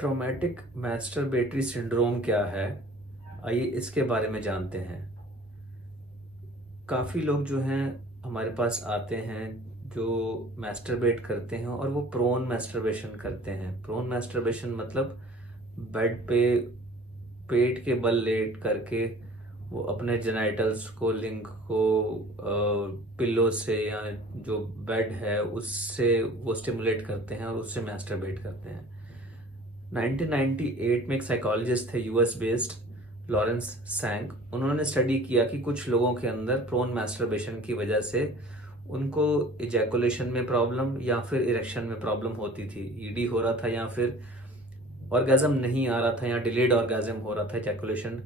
Traumatic मैस्टरबेटरी syndrome क्या है? आइए इसके बारे में जानते हैं। काफ़ी लोग जो हैं हमारे पास आते हैं जो मैस्टरबेट करते हैं और वो प्रोन मैस्टरबेशन करते हैं। प्रोन मैस्टरबेशन मतलब बेड पे पेट के बल लेट करके वो अपने जेनाइटल्स को, लिंग को पिल्लो से या जो बेड है उससे वो स्टिमुलेट करते हैं और उससे मैस्टरबेट करते हैं। 1998 में एक साइकोलॉजिस्ट थे यूएस बेस्ड, लॉरेंस सैंक। उन्होंने स्टडी किया कि कुछ लोगों के अंदर प्रोन मैस्टरबेशन की वजह से उनको इजैकुलेशन में प्रॉब्लम या फिर इरेक्शन में प्रॉब्लम होती थी। ईडी हो रहा था या फिर ऑर्गेजम नहीं आ रहा था या डिलेड ऑर्गेजम हो रहा था, इजैकुलेशन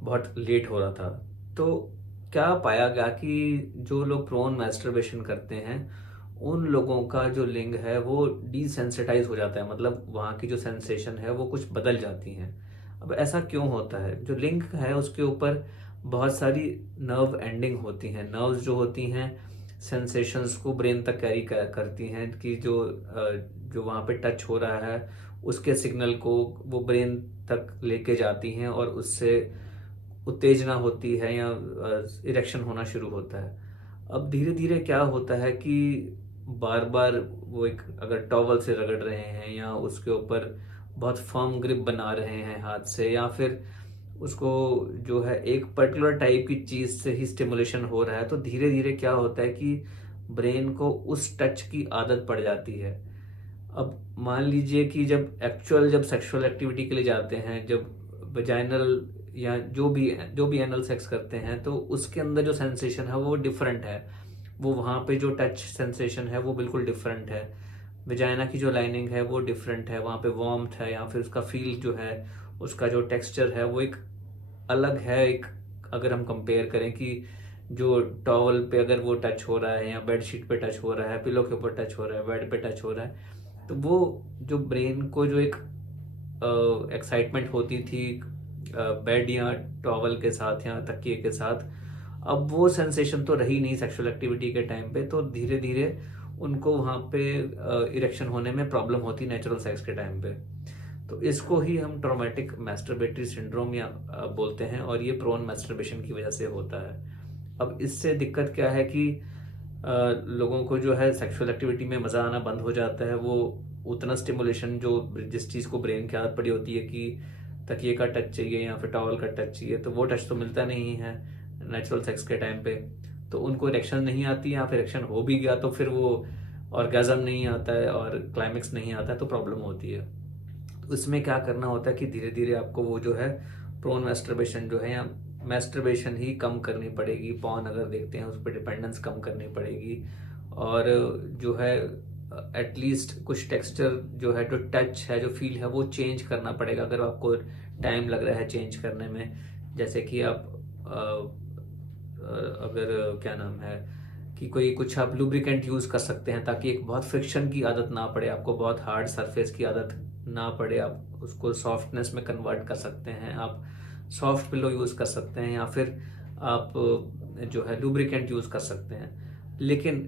बहुत लेट हो रहा था। तो क्या पाया गया कि जो लोग प्रोन मैस्टरबेशन करते हैं उन लोगों का जो लिंग है वो डिसेंसिटाइज हो जाता है, मतलब वहाँ की जो सेंसेशन है वो कुछ बदल जाती हैं। अब ऐसा क्यों होता है? जो लिंग है उसके ऊपर बहुत सारी नर्व एंडिंग होती हैं। नर्व्स जो होती हैं सेंसेशंस को ब्रेन तक कैरी करती हैं कि जो वहाँ पे टच हो रहा है उसके सिग्नल को वो ब्रेन तक लेके जाती हैं और उससे उत्तेजना होती है या इरेक्शन होना शुरू होता है। अब धीरे धीरे क्या होता है कि बार बार वो एक अगर टॉवल से रगड़ रहे हैं या उसके ऊपर बहुत फर्म ग्रिप बना रहे हैं हाथ से, या फिर उसको जो है एक पर्टिकुलर टाइप की चीज से ही स्टिमुलेशन हो रहा है, तो धीरे धीरे क्या होता है कि ब्रेन को उस टच की आदत पड़ जाती है। अब मान लीजिए कि जब सेक्सुअल एक्टिविटी के लिए जाते हैं, जब वजाइनल या जो भी एनल सेक्स करते हैं, तो उसके अंदर जो सेंसेशन है वो डिफरेंट है। वो वहाँ पे जो टच सेंसेशन है वो बिल्कुल डिफरेंट है। वजाइना की जो लाइनिंग है वो डिफरेंट है, वहाँ पे वार्मथ है या फिर उसका फील जो है, उसका जो टेक्सचर है वो एक अलग है। एक अगर हम कंपेयर करें कि जो टॉवल पे अगर वो टच हो रहा है या बेड शीट पे टच हो रहा है, पिलो के ऊपर टच हो रहा है, बेड पे टच हो रहा है, तो वो जो ब्रेन को जो एक एक्साइटमेंट होती थी बेड या टॉवल के साथ या तकिए के साथ, अब वो सेंसेशन तो रही नहीं सेक्सुअल एक्टिविटी के टाइम पे। तो धीरे धीरे उनको वहाँ पे इरेक्शन होने में प्रॉब्लम होती नेचुरल सेक्स के टाइम पे। तो इसको ही हम ट्रॉमेटिक मैस्टरबेटरी सिंड्रोम या बोलते हैं, और ये प्रोन मैस्टरबेशन की वजह से होता है। अब इससे दिक्कत क्या है कि लोगों को जो है सेक्सुअल एक्टिविटी में मज़ा आना बंद हो जाता है। वो उतना स्टिमुलेशन जो जिस चीज़ को ब्रेन की आदत पड़ी होती है कि तकिए का टच चाहिए या फिर टॉवल का टच चाहिए, तो वो टच तो मिलता नहीं है नेचुरल सेक्स के टाइम पे। तो उनको इरेक्शन नहीं आती, या फिर इरेक्शन हो भी गया तो फिर वो ऑर्गेजम नहीं आता है और क्लाइमेक्स नहीं आता है, तो प्रॉब्लम होती है। तो इसमें क्या करना होता है कि धीरे धीरे आपको वो जो है प्रोन मैस्टरबेशन जो है या मैस्टरबेशन ही कम करनी पड़ेगी। पॉर्न अगर देखते हैं उस पर डिपेंडेंस कम करनी पड़ेगी, और जो है एटलीस्ट कुछ टेक्सचर जो है, जो टच है, जो फील है, वो चेंज करना पड़ेगा अगर आपको टाइम लग रहा है चेंज करने में। जैसे कि आप अगर क्या नाम है कि कोई कुछ आप लुब्रिकेंट यूज़ कर सकते हैं ताकि एक बहुत फ्रिक्शन की आदत ना पड़े आपको, बहुत हार्ड सरफेस की आदत ना पड़े। आप उसको सॉफ्टनेस में कन्वर्ट कर सकते हैं। आप सॉफ्ट पिलो यूज़ कर सकते हैं या फिर आप जो है लुब्रिकेंट यूज़ कर सकते हैं। लेकिन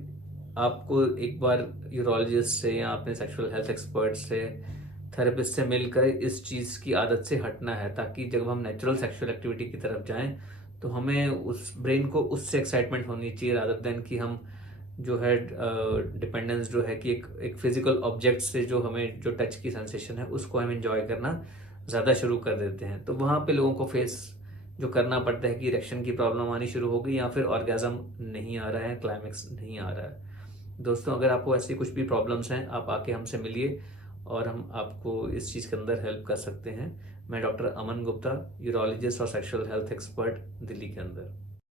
आपको एक बार यूरोलॉजिस्ट से या अपने सेक्सुअल हेल्थ एक्सपर्ट से, थेरेपिस्ट से मिलकर इस चीज़ की आदत से हटना है, ताकि जब हम नेचुरल सेक्सुअल एक्टिविटी की तरफ जाएं तो हमें उस ब्रेन को उससे एक्साइटमेंट होनी चाहिए रादर देन कि हम जो है डिपेंडेंस जो है कि एक फिजिकल ऑब्जेक्ट से जो हमें जो टच की सेंसेशन है उसको हम एंजॉय करना ज़्यादा शुरू कर देते हैं। तो वहाँ पे लोगों को फेस जो करना पड़ता है कि इरेक्शन की प्रॉब्लम आनी शुरू हो गई या फिर ऑर्गेजम नहीं आ रहा है, क्लाइमेक्स नहीं आ रहा है। दोस्तों, अगर आपको ऐसी कुछ भी प्रॉब्लम्स हैं आप आके हमसे मिलिए और हम आपको इस चीज़ के अंदर हेल्प कर सकते हैं। मैं डॉक्टर अमन गुप्ता, यूरोलॉजिस्ट और सेक्सुअल हेल्थ एक्सपर्ट, दिल्ली के अंदर।